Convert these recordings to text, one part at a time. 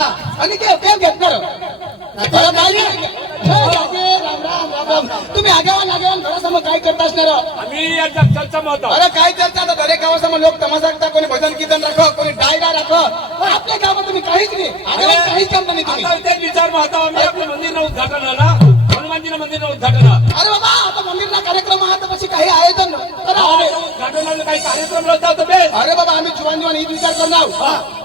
आणि ते घेतणार तुम्ही आगेवान घरासमोर काय करता असणार आम्ही याच्या चर्चा मत अरे काय चर्चा आता बरे गावासमोर लोक तमाशा करता कोणी भजन कीर्तन राखो कोणी डायरा राखो आपल्या गावात तुम्ही काहीच नाही आगेवान काहीच करता नाही तुम्ही आता तेच विचार पाहता आम्ही आपलं मंदिर उद्घाटन आला हनुमानजीनं मंदिर उद्घाटन अरे बाबा आता मंदिरला कार्यक्रम आहे तर काही आयोजन उद्घाटनाला काही कार्यक्रम होता तर बेस अरे बाबा आम्ही जुवान हीच विचार करणार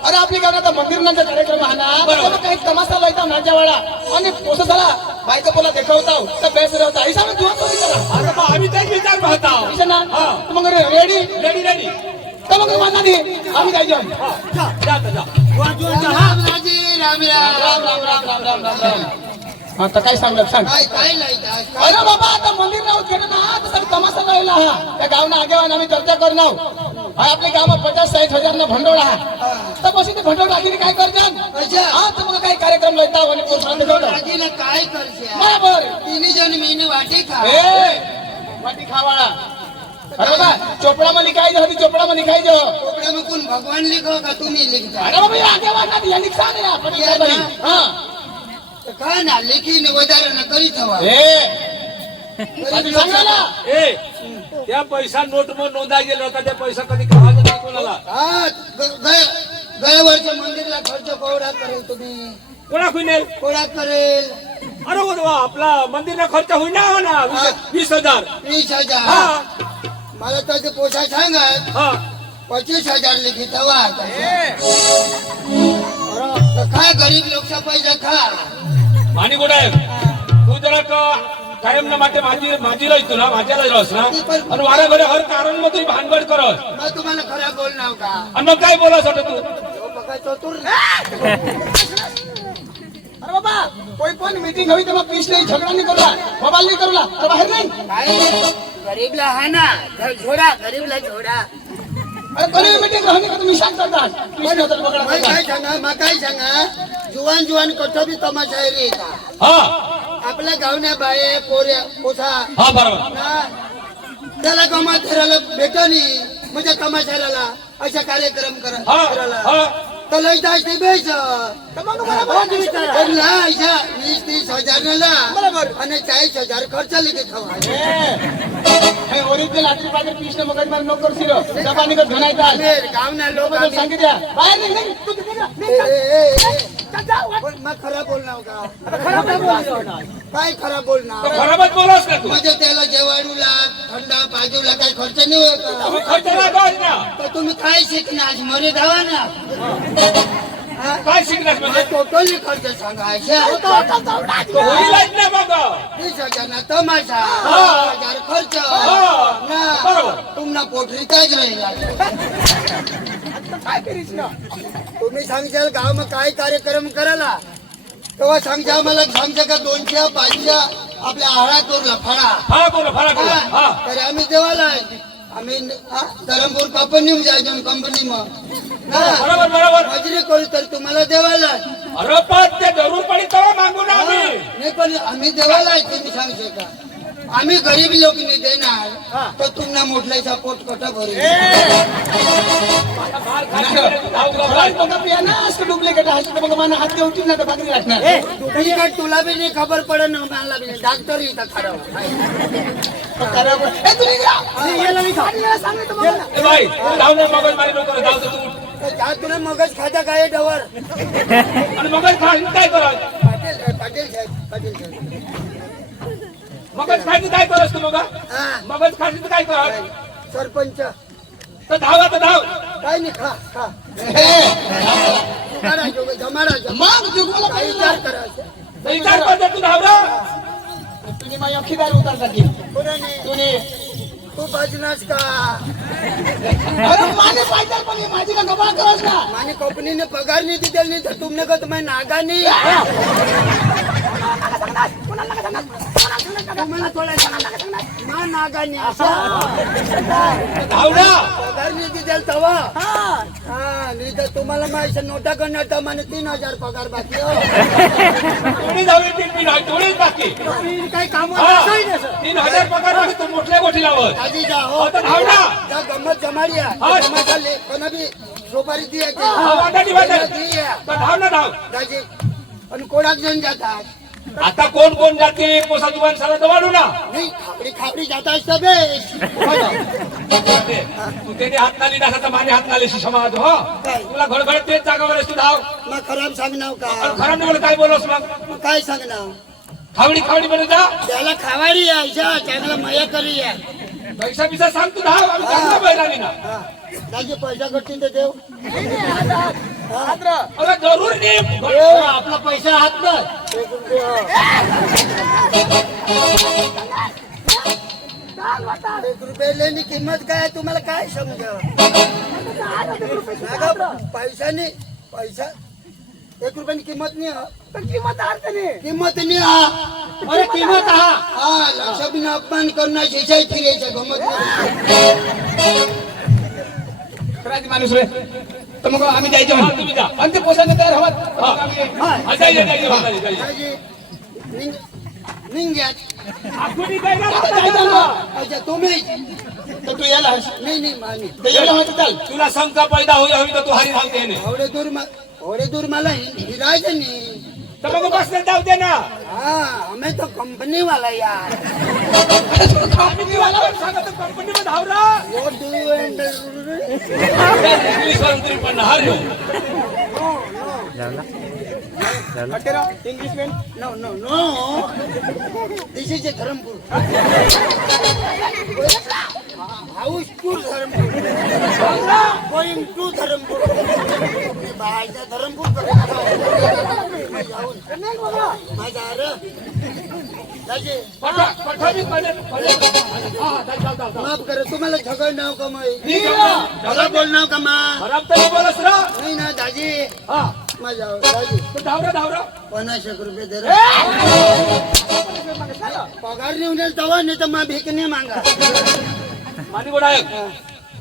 अरे आपल्या गावात मंदिरांचा कार्यक्रम आहे ना काही तमाशा लायता नाच्यावाडा आणि पोस झाला बायका बोला देखवता तर बेस राहता ऐसा आम्ही जुवान विचारा आता आम्ही तेच विचार पाहता ना मग रेडी रेडी रेडी तर मग वाजना दे आम्ही काय जाऊ जा राम राम राम राम राम राम आता काय सांगलं सांग अरे बाबा आता मंदिर ना उद्घाटन हा तसं तमाशा लावला हा त्या गावना आगेवान आम्ही चर्चा करणार हा आपल्या गावात 50-60 ना भंडोळ हा तर बस ते भंडोळ राखीने काय करतात हा तर मग काही कार्यक्रम लावता आणि काय करशे बरोबर तिन्ही जण मीन वाटे खा वाटी खावाळा अरे बाबा चोपडा मध्ये काय होती चोपडा मध्ये काय जो कोपड्या मग कोण भगवान लिखो का तुम्ही लिखता अरे बाबा आगेवान या लिखा नाही आपण हा काय ना लेखी वदारण करीत हवा त्या पैसा नोट मध्ये नोंदा गेला होता त्या पैसा कधी कळाला नाही कोणाला गया वर्ष मंदिरला खर्च कोवडा करेल तुम्ही कोणा खुनेल कोवडा करेल अरे वा आपला मंदिरला खर्च होईना हो ना 20,000 20,000 मला त्याचे पोसा सांगत हा 25,000 लिखित हवा काय गरीब लोकचा पैसा खा आणि कुठे आहे तू जरा कायम ना माझ्या माझी राहतो ना माझ्याला राहस ना आणि वाऱ्या घरे हर कारण मग तुम्ही भानगड करत मग तुम्हाला खरा बोलणार का आणि मग काय बोलास होतं तू अरे बाबा कोई पण मीटिंग हवी तेव्हा पीस नाही झगडा नाही करूला मोबाईल नाही करूला तर बाहेर नाही काय गरीबला हा ना झोडा गरीबला झोडा अरे कोणी मीटिंग राहून का तुम्ही शांत करतात काय सांगा मग काय सांगा जुवान जुवान कठो बी तमाशा रे हा आपल्या गावण्या बाये पोऱ्या पोसा हा बरोबर ना त्याला गमात फिरायला भेटणी म्हणजे तमाशाला अशा कार्यक्रम करायला तर लय जायचे बेस पण ना 20-30,000 बरोबर आणि 40,000 खर्च लिखित हवा ओरिजिनल आटली पाहिजे पीस न मगज मार नोकर सिरो जपानी कर धनायचा गावना लोक सांगितल्या बाहेर नाही तू मग खरा बोलणार का काय खरा बोलणार खराबच बोलास का तू म्हणजे त्याला जेवाणूला थंडा बाजूला काही खर्च नाही होत तुम्ही खर्च नाही करत ना तर तुम्ही काय शिकणार मरे धावा ना काय शिकणार म्हणजे टोटली खर्च सांगायचा होईलच ना मग 20,000 तमाशा 10,000 खर्च ना तुम्हाला पोटरीचाच राहिला काय करीस ना तुम्ही सांगशाल गाव मग काय कार्यक्रम करायला तेव्हा सांगशा मला सांगशा का 200-500 आपल्या आहारा करूला फळा फळा तर आम्ही देवाला आम्ही धरमपूर कंपनी जायचो कंपनी बरोबर मजुरी करू तर तुम्हाला देवाला अरे पण ते जरूर पडी तेव्हा मागू ना आम्ही नाही पण आम्ही देवाला आहे तुम्ही सांगू शकता आम्ही गरीब लोक नाही देणार तर तुम्हाला मोठल्याचा पोट कटा भरू डुप्लिकेट मग मला हात देऊन ना तर बाकी राखणार डुप्लिकेट तुला बी नाही खबर पडत ना मला बी नाही डॉक्टर इथं खरं बाई मगज मारी नको जाऊ तू तुला मगज खाता काय डवर आणि मगज काय करत पाटील साहेब मगज खायचं काय करस तू मग मगज खायचं काय कर सरपंच तर धाव काय नाही खा जमाडा मग जुगला काही विचार करायचं विचार करते तू धावला तुम्ही माझी अखीदार उतार टाकी तुम्ही तू बाजनास का अरे माझे पाहिजे पण माझी का गबाळ करस का माने कंपनीने पगार नाही दिली नाही तर तुमने का तुम्ही नागानी नागानी पगार नाही दिली तवा नाही तर तुम्हाला माहिती नोटा करणार तर म्हणे 3,000 पगार बाकी थोडीच बाकी काय काम 3,000 पगार बाकी तू मोठल्या गोष्टी लावत आधी जा हो धावला गमत जमाडी आहे सोपारी ती येते वाटाणी धाव ना धाव. दाजी आणि कोणाक जण जातात आता कोण कोण जाते पोसा दुकान साला वाढू ना. नाही खाबडी खाबडी जातात सबे तू त्याने हात नाली टाका तर माझे हात नालीशी समाज हो. तुला घडघड तेच जागावर तू धाव. मग खराब सांगणार का खरं नाही मला काय बोलस मग. मग काय सांगणार खावडी खावडी बरं जा. त्याला खावाडी यायच्या चांगला मया करी या पैसा बिसा सांग तू धाव. आम्ही चांगला बैलानी ना. दाजी पैसा करतील तर देव अरे जरूर नाही. आपला पैसा हात कर 1 रुपये लेनी किंमत काय आहे तुम्हाला काय समजा पैशाने पैसा 1 रुपयानी किंमत नाही किंमत नाही अरे किंमत हा लक्ष बिना अपमान करणं शेषाही फिरायचं गमत करायची माणूस रे तर मग आम्ही जायचं हा, तुम्ही जा. आणि ते पोसाने तयार हवात हा, जायचे, जायचे. नाही निघ्यात आखुनी काय ना. अच्छा तुम्ही तर तू यायलास नाही मानी तर यायला होतं चाल. तुला शंका पैदा होई हवी तर तू हारी सांगते ने. एवढे दूर मला हिरायचं नाही तर मग बस जाऊ दे ना. हाँ हमें तो कंपनी वाला यार कंपनी वाला सांगा तर कंपनी मध्ये धावरा. वो इंग्लिश वरून तरी पण हार घेऊ. English man no no no this is a Dharampur house to Dharampur going to Dharampur बाहेरचा धरमपुर माझा अरे दाजी पठावी माफ करा तुम्हाला झगड नाव का माई ठीक आहे. खराब बोल नाव का मा खराब तर नाही बोलस रा. नाही ना दाजी हा माझा दाजी तर धावरा 50 रुपये दे रे पगार नाही उद्या तवा नाही तर मा भीक नाही मागा मानी गोडा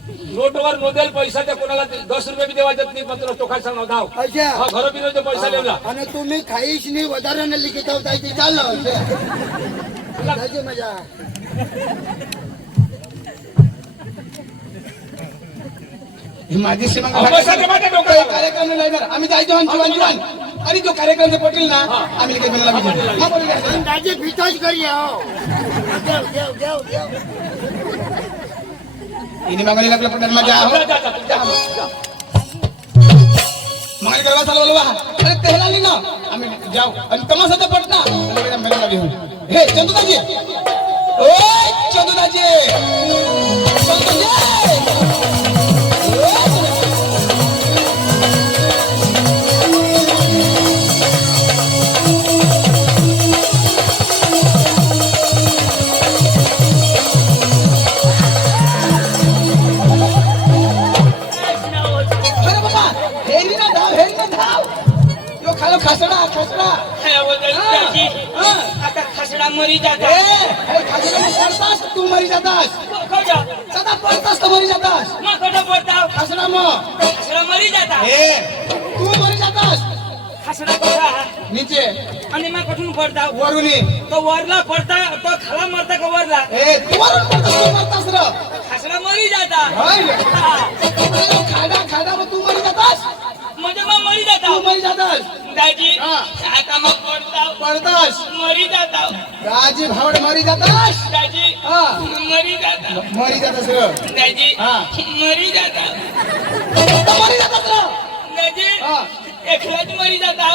नोटवर नोंदेल पैशाच्या कोणाला 10 रुपये बी देवायचं नाही. मात्र तो काय सांगणार धाव. अच्छा हा घर बिनोचे पैसा लिहिला. आणि तुम्ही खाईश नाही वधाराने लिखित होता ते चाललं दाजी माझा ही माझी सीमा पैशाच्या मागे डोकं कार्यक्रम नाही तर आम्ही जायचो जीवन आणि जो कार्यक्रम जे पटेल ना आम्ही काही बनला पाहिजे. हा, बोलूया. पण दाजी फिटच करी हो देव इनी मागणी लागलं पण माझ्या मागे करवा चालू बोलवा. अरे तेहला नाही ना आम्ही जाऊ आणि तमाशा तर पडता हे चंदुदाजी ओय चंदुदाजी अरे बाबा हेरी ना धाव यो खालो खसडा आता खसडा मरी जाता पडतास तू मरी जातास सदा पडतास तर मरी जातास मग कुठं पडताव खसडा मग खसडा मरी जाता ए तू मरी जातास खसडा कसा नीचे आणि मग कुठून पडताव वरुनी तो वरला पडता तो खाला मरता का वरला ए तू वरून पडतास तू मरतास र खसडा मरी जाता हाय हा. अरे खाडा मग तू मरी जातास म्हणजे मग मरी तू जाता मरी जातास दाजी हा. आता मग पडताव पडतास मरी जाता राजी भावड मरी जातास दाजी हा मरी जाता मरी जातास र दाजी हा. मरी जाता मरी जातास र दाजी हा एकलाच मरी जाता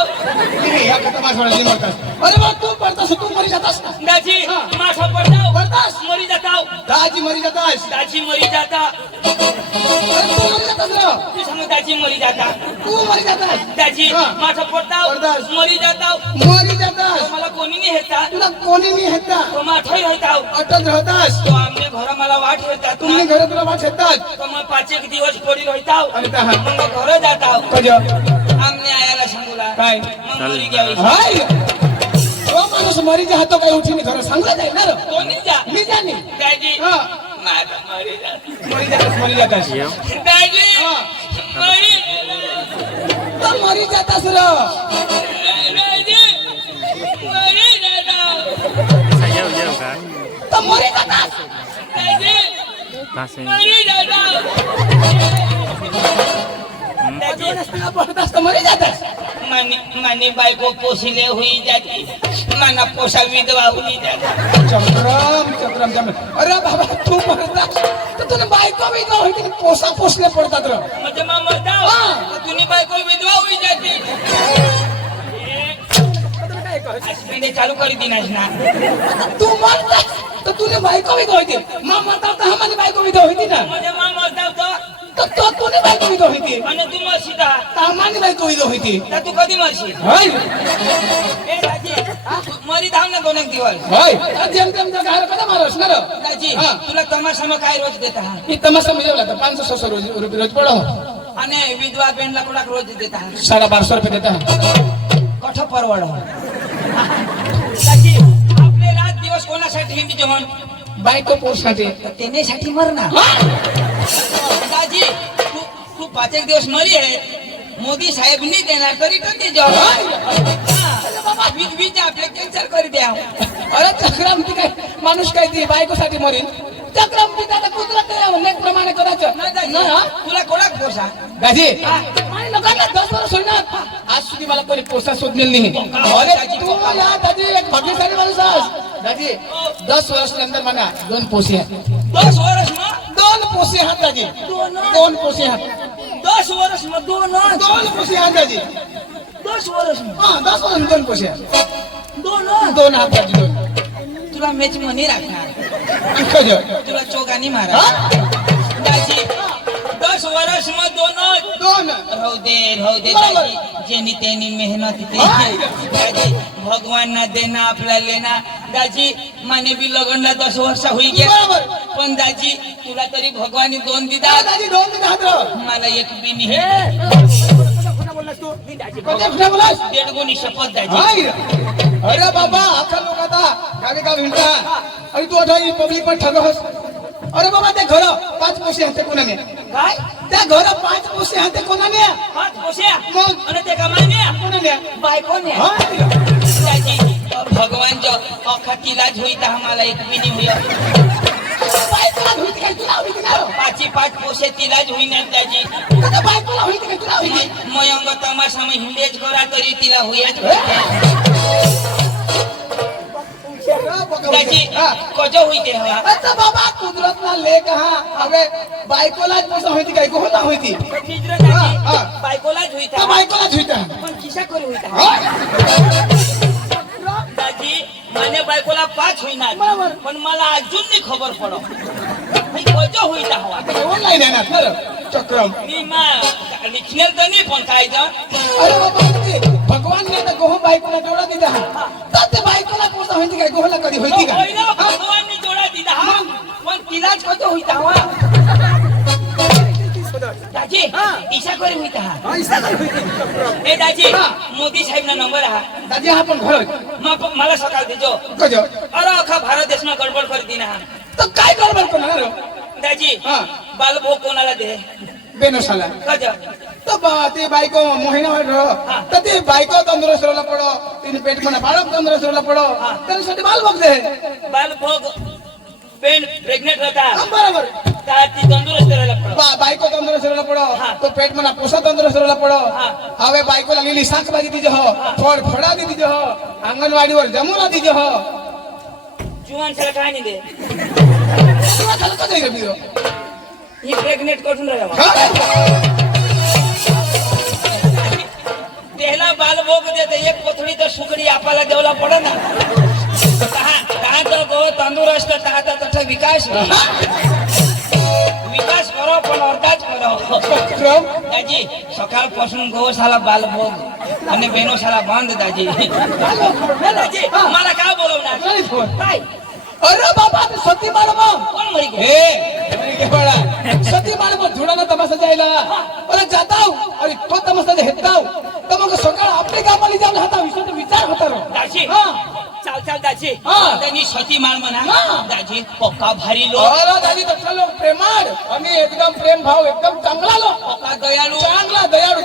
या तमाशा मरतास अरे बा तू पडतास तू मरी जातास दाजी हा. माझा पडताव पडतास मरी जाताव दाजी मरी जातास दाजी मरी जाता अरे तू मरी जातास र तू सांग दाजी मरी जाता तू मरी जातास दाजी हा. माझा पडताव पडतास. मरी जाताव मरी जातास मला कोणी नाही हेता तुला कोणी नाही हेता तो माठोई होताव अटक राहतास तो आमने घर मला वाट होता तुम्ही घरात तुला वाट येतात तो मग 5-1 दिवस पडी होताव आणि त्या हा. मग घर जाताव कज आमने आयाला सांगूला काय मग मरी घ्यावी हाय तो माणूस मरी जा तो काही उठीने घर सांगला जाईल ना र कोणी जा मी जाणे दाजी हा माझा मरी जाता मरी जातास दाजी हा. मरी तर मरी जातास र दाजी मरी जाता Sayang jauh kan? तर मरी जातास दाजी Pasang. मरी जाता असताना पडत असतं मरी जातस माने बायको पोसिले हुई जाती माना पोसा विधवा हुई जाती चक्रम अरे बाबा तू म्हणत तर तुला बायको विधवा होती पोसा पोसले पडतात र म्हणजे मग मरता तुनी बायको विधवा हुई जाती पिढे चालू करी दिनास ना तू म्हणत तर तुला बायको विधवा होती मग म्हणतात तर आम्हाला बायको विधवा होती ना म्हणजे मग मरता तर तो तुला बायको विधवा होती आणि तू मरशील का आम्हाला बायको विधवा होती तर तू कधी मरशील होय ए राजी मरी धाव ना दोन एक दिवस होय जेम तेम घर कदा मारस ना राजी हा. तुला तमाशा काय रोज देता हा मी तमाशा मिळवला तर 500 रोज पडो आणि विधवा बेनला कोणाक रोज देता हा 1250 रुपये देता कठ परवड राजी आपले रात दिवस कोणासाठी हिंदी जेवण बायको पोससाठी तेनेसाठी मर ना दाजी तू 5 एक दिवस मरी आहे मोदी साहेब नाही देणार तरी तर ते जॉब वीज आपले कॅन्सल करी द्या अरे चक्रामती काय माणूस काय ती बायकोसाठी मरीन चक्रामती आता कुदरत लेख प्रमाणे करायचं नाही तुला कोणाक पोसा दाजी माझ्या लोकांना 10 वर्ष होईना आज सुधी मला कोणी पोसा शोधलेला नाही अरे तू या दाजी एक भाग्यशाली माणूस आहेस दाजी 10 वर्ष नंतर मला 2 पोसे आहेत 10 वर्ष मग 2 पोसे आहेत दाजी 2 पोसे आहेत 10 वर्ष मग 2 पोसे आहेत दाजी 10 वर्ष मग हा 10 वर्ष 2 पोसे आहेत 2 हात दाजी 2 तुला मॅच मनी राखणार इकडं तुला चौकानी मारा दाजी 10 वर्ष मग 2 राहू दे दाजी जेनी तेनी मेहनत दाजी भगवान ना देना आपला लेना दाजी माने बी लगनला 10 वर्ष होई गेला पण दाजी तुला तरी भगवानी 2 दिदा दाजी 2 दिदा मला एक बी नाही बोलास दीड गुणी शपथ दाजी अरे बाबा अख्खा लोक आता गावी गाव हिंडता आणि तू आता पब्लिक पण ठरवस अरे बाबा ते घर 5 पोसे हाते कोणाने काय त्या घर 5 पोसे हाते कोणाने हात पोस्या मग? आणि ते कमाने कोणाने बायकोने दाजी भगवान जो अख्खा किलाज होई तर आम्हाला एक बी नाही होई बायकोला होईत काय तुला होईत ना 5 पोसे तिलाज होईना दाजी तुझ्या बायकोला होईत काय तुला होईत मयंग तमाशा में हिंडेज करा तरी तिला होईच दाजी कजो होईते हवा आता बाबा कुदरतला लेख हा अबे बायकोलाच पोसा होईत काय कोणा होईती बायकोलाच होईता त्या बायकोलाच होईत पण किशा करी होईता दाजी माने बायकोला 5 होईना पण मला अजून नाही खबर पडो कजो होईता हवा ऑनलाईन आहे ना खरं चक्रम मी मा लिखनेल तर नाही पण काय अरे बाबा ते भगवान ने तर गोह बायकोला जोडा दिला तर ते बायकोला पोसा होईती काय गोहला कधी होईती का भगवाननी जोडा दिला हा पण तिलाच कजो होईता हवा दाजी ईशा करी होईता हा ए दाजी मोदी साहेब ना नंबर हा दाजी हा पण घर मला सकाळ देजो कजो अरे अख्खा भारत देश में गडबड कर दी ना तर काय गडबड करणार दाजी हा बालभोग कोणाला दे बेनोसाला कज तर ते बायको महिना रह तर ते बायको तंदुरुस्त राहिला पडो तिने पेट म्हणा बाळक तंदुरुस्त राहिला पडो त्यासाठी बाल बघ दे बालभोग पेन प्रेग्नेंट रहता बरोबर ती तंदुरुस्त राहिला पडो बायको तंदुरुस्त राहिला पडो तो पेट म्हणा पोसा तंदुरुस्त राहिला पडो हवे बायको लागलेली शाकभाजी दिजे हो फळ फळा दिजे हो अंगणवाडीवर जमुना दिजे हो जुवान सर काय नाही दे तुला झालं का जाईल बिरो ही प्रेग्नेंट करून राहिला त्याला बालभोग देते एक कोथळी तर सुकडी आपल्याला देवला पडे ना कहा तर गो तंदुरुस्त तर तसा विकास विकास करो पण अर्धाच करो दाजी सकाळपासून गोशाला बालभोग आणि बेनोशाला बंद दाजी दाजी मला काय बोलवणार काय अरे बाबा सती मारबा कोण मरी गेले हे मरी के बड़ा सती मारबा झुडाना तमाशा जायला अरे जाताव अरे तो तमाशा हेताव तर मग सकाळ आपले गावाला जाऊन हाता विचार होता रो दाजी चाल दाजी हा. त्यांनी सती मार म्हणा हा. दाजी पक्का भारी लोक अरे दादी तसला लोक प्रेमाळ आणि एकदम प्रेम भाव एकदम चांगला लोक पक्का दयाळू चांगला दयाळू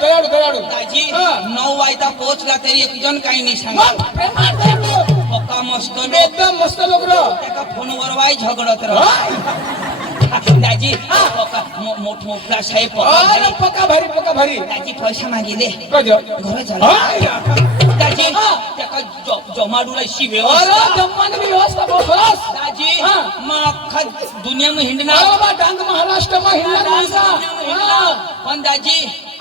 दाजी हा. 9 वाजता पोहोचला तरी एक जण काही नाही मग सांगा प्रेमाळ दयाळू पक्का मस्त लोक एकदम मस्त लोक रो त्याका फोनवर वाय झगडत राह दाजी मोठमोठा साहेब अरे पका भारी दाजी पैसा मागिले कधी घर झाला दाजी त्याका जमाडूला शी व्यवस्था अरे जमवानी व्यवस्था बोलस दाजी हा. मग अख्खा दुनियाમાં हिंडणार अरे बाबा डांग महाराष्ट्रमा हिंडा पण दाजी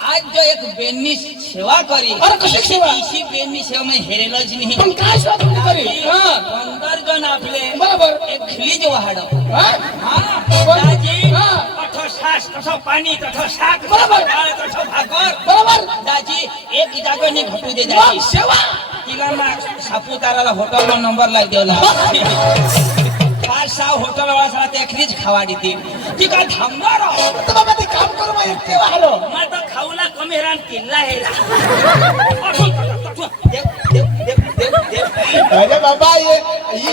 आज जो एक बेननी सेवा करी अरे कशी सेवा? इशी बेननी सेवा में हेरेलच नाही पण काय सेवा तुम्ही करी हा 15 जण आपले बरोबर एक खिलीज वाढ हा दाजी हा. कठो शास कठो पाणी कठो शाक बरोबर. डाळ कठो भाकर बरोबर दाजी एक जागोनी घटू दे मग दाजी सेवा तिला ना सापुताराला हॉटेलला नंबर लाग देवला 5-6 हॉटेल वाला ते खिलीज खावा देते ती काय थांबणार तर बाबा ते काम करू मग एकटे वाहलो मला तर खाऊला कमी हेरान किल्ला हेरा अरे बाबा ये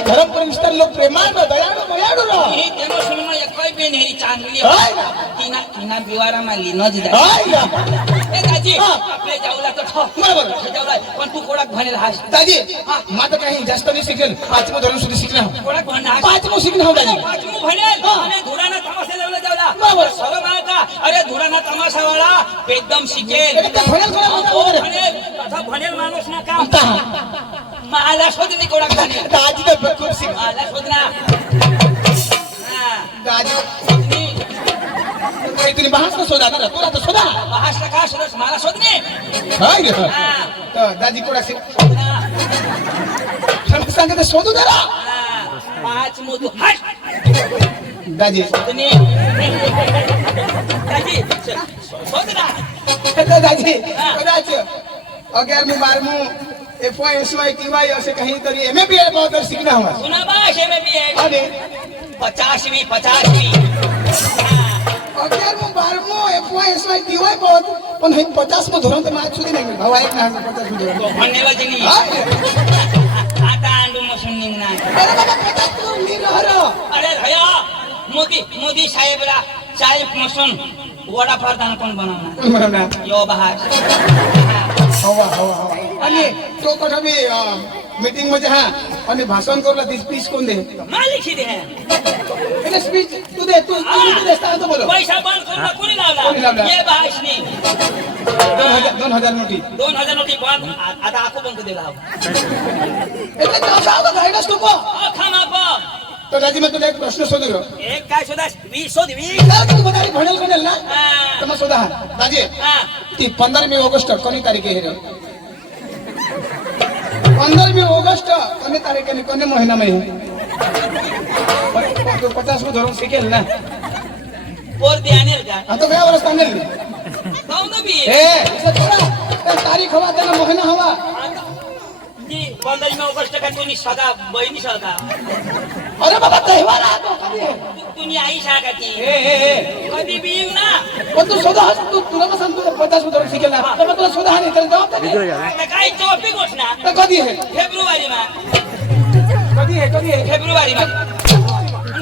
धर्मपुर विस्तार लोक प्रेमान दयाळू ना ही तेनो सुनमा एकय बी नाही चांगली हाय ना. तिना बिवारामा लिनच दे हाय ना. ए दाजी हा. आपले जाऊला तर ठो बरोबर. जाऊला पण तू कोणाक भनेल हास दादी माझं काही जास्त नाही शिकेल 5वी धरून सुद्धा शिकणार कोणाक म्हण हास 5वी शिकणार दादी पाचमू भनेल हा. आणि धुराना तमाशा जाऊला बरोबर. सर्व मानता अरे धुराना तमाशा वाला एकदम शिकेल अरे ते भनेल कोणाला म्हणता वगैरे? भनेल तथा भनेल माणूस ना काम म्हणता. मला शोधनी कोणाक भनेल दादी तर खूप शिक मला शोधना हा दादी शोधनी तुम्ही बहास ना शोधा ना तुला तर शोधा महाराष्ट्र का शोधस मला शोधने हाय रे हा तर दादी कोणा शिक शोधना सांगत शोधू जरा हा पाच मोदू हट दादी शोधने दाजी शोधना दादी कदाच 11मू 12मू FY TY असे काहीतरी MBA बहुत शिकणार हवा सुना भाषे में भी है अरे 50वीं 11मू 12मू FY TY बहुत पण हे 50मू धोरण तर माझ्या सुधी नाही भाऊ ऐक ना 50मू धोरण तो म्हणेला जनी हाय. आता अंडू मसून निघणार अरे बाबा 50मू मी रहरो अरे भैया मोदी साहेबला साहेब मसून वडाप्रधान पण बनवणार यो बहार हवा आणि तो कसा बी मीटिंग मध्ये हा आणि भाषण करला ती स्पीच कोण दे मालिक दे એટલે સ્પીચ તું દે તું દે તો બોલો पैसा बंद करून कोणी कोणी लावला लावला? ये भाषणी 2000 नोटी 2000 नोटी बंद आता आखो बंद दिला એટલે તો સાવ ગાઈડસ તું કો खामा प તો રાજી મેં तुला एक प्रश्न शोधलो एक काय शोधा 20 काय तू बतारी भणेल ना हा तर मग शोधा राजी हा ती 15मी ऑगस्ट कोणी तारीख आहे रे 15मी ऑगस्ट कोणी तारीख आहे कोणी महिना में 50 धरून शिकेल ना पोर ध्यानेल का आता काय वर्ष सांगेल काऊन बी तारीख हवा त्याला महिना हवा जी 15 ऑगस्ट का कोणी सदा बहिणी सदा अरे बाबा तहेवार राहतो कधी आहे? तुम्ही आई सांगा ती ए कधी बी येऊ ना पण तू स्वतः तू तुला मग सांगतो 50 धरून शिकेल ना तर मग तुला स्वतः नाही तर जबाबदारी आहे. आता काय टॉपिक होत ना तर कधी आहे फेब्रुवारी मा कधी आहे फेब्रुवारी मा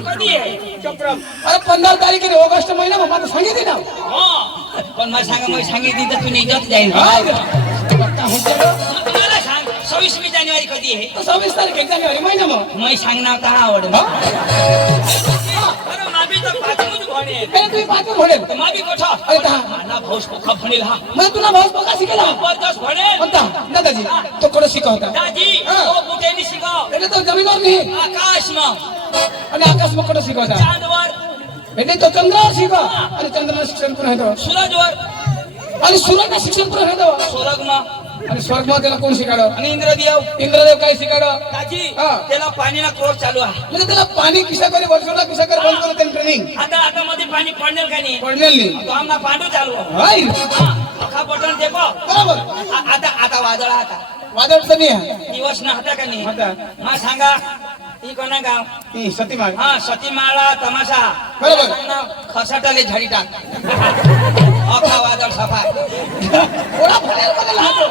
कधी आहे अरे 15 तारीख आहे ऑगस्ट महिना मग मला सांगितली ना हो पण मला सांगितली तर तुम्ही इज्जत जाईल हाय का? पक्का होते ना? तुम्हाला सांग 26 जानेवारी कधी आहे तर 26 तारीख 1 जानेवारी महिना मग मैं सांगणार का आवड हा? अरे माबी तर पाचमूच म्हणे ए, तुम्ही पाचवं म्हणेल माबी कोठा अरे दहा मला भाऊस कोखा म्हणेल हा मग तुला भाऊ बघा शिकेला जबरदस्त म्हणेल कोणता दादाजी तो कोण शिकवता दाजी हा. तो बुटेनी शिकाव એટલે તો જમીનवर नाही आकाश मा आणि आकाशમાં कोण शिकवता चांदवर એટલે તો ચંદ્રાवर शिकवा आणि चंद्राला शिक्षण कोण आहे तो सूरजवर आणि सूर्याला शिक्षण कोण आहे तो स्वर्ग मा आणि स्वर्गમાં त्याला कोण शिकाडो आणि इंद्रदेव इंद्रदेव काय शिकाडो दाजी हा. त्याला पाणीला क्रोध चालू आहे म्हणजे त्याला पाणी किसा करे वर्षाला किसा करे बंद करते ट्रेनिंग आता मध्ये पाणी पडणार का नाही पडलेल नाही तो आमना पांडू चालू आहे हाय हा, अख्खा बटन देखो बरोबर आता वादळ आता वादळचं नाही आहे दिवस ना होता का नाही होता. मा सांगा ही कोणा गाव ही सतीमाळ हा सतीमाळा तमाशा बरोबर. खसाटाले झाडी टाक अख्खा वादळ सफा थोडा फळेल बदल राहतो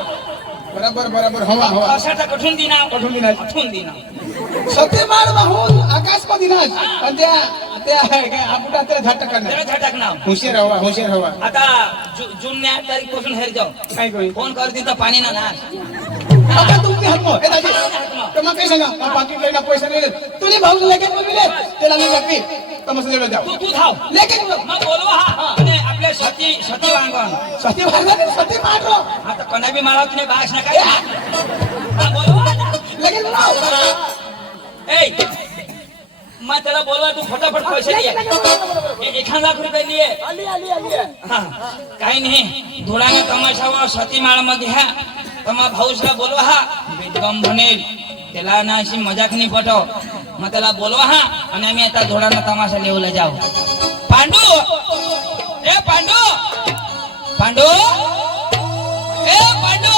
बरोबर बरोबर हवा हवा खसाटा कठून दिना कठून दिना. कठून दिना सतीमाळ वाहून आकाशमध्ये नाच आणि त्या आपटा त्याला झाट करणार त्याला झटक नाव हुशार हवा आता जून 8 तारीख पासून हेर जाऊ काय कोई फोन करते तर पाणी ना नाश आता तुम्ही हरमो हे दाजी तर मग काय सांगा बाकी काही ना पैसा नाही तुझे भाऊ लगेच बोलले त्याला मी बाकी तमाशा देवाला जाऊ तू धाव लेकिन मग बोलवा हा आणि आपल्या सती वांगण सती भागना सती मारो आता कोणा बी माळा तुने बास ना काय हा बोलवा लेकिन बनाओ ए मैं त्याला बोलवा तू फटाफट पैसे लिए 1,00,000 रुपये लिए आली हा काही नाही धुळाने तमाशावर सतीमाळ मध्ये ह्या तमा भाऊसला बोलवा हा बेदगम बनेल त्याला ना अशी मजाक नाही पटव मग त्याला बोलवा हा आणि आम्ही आता धुळाना तमाशा लेवला जाऊ पांडू ए पांडू पांडू ए पांडू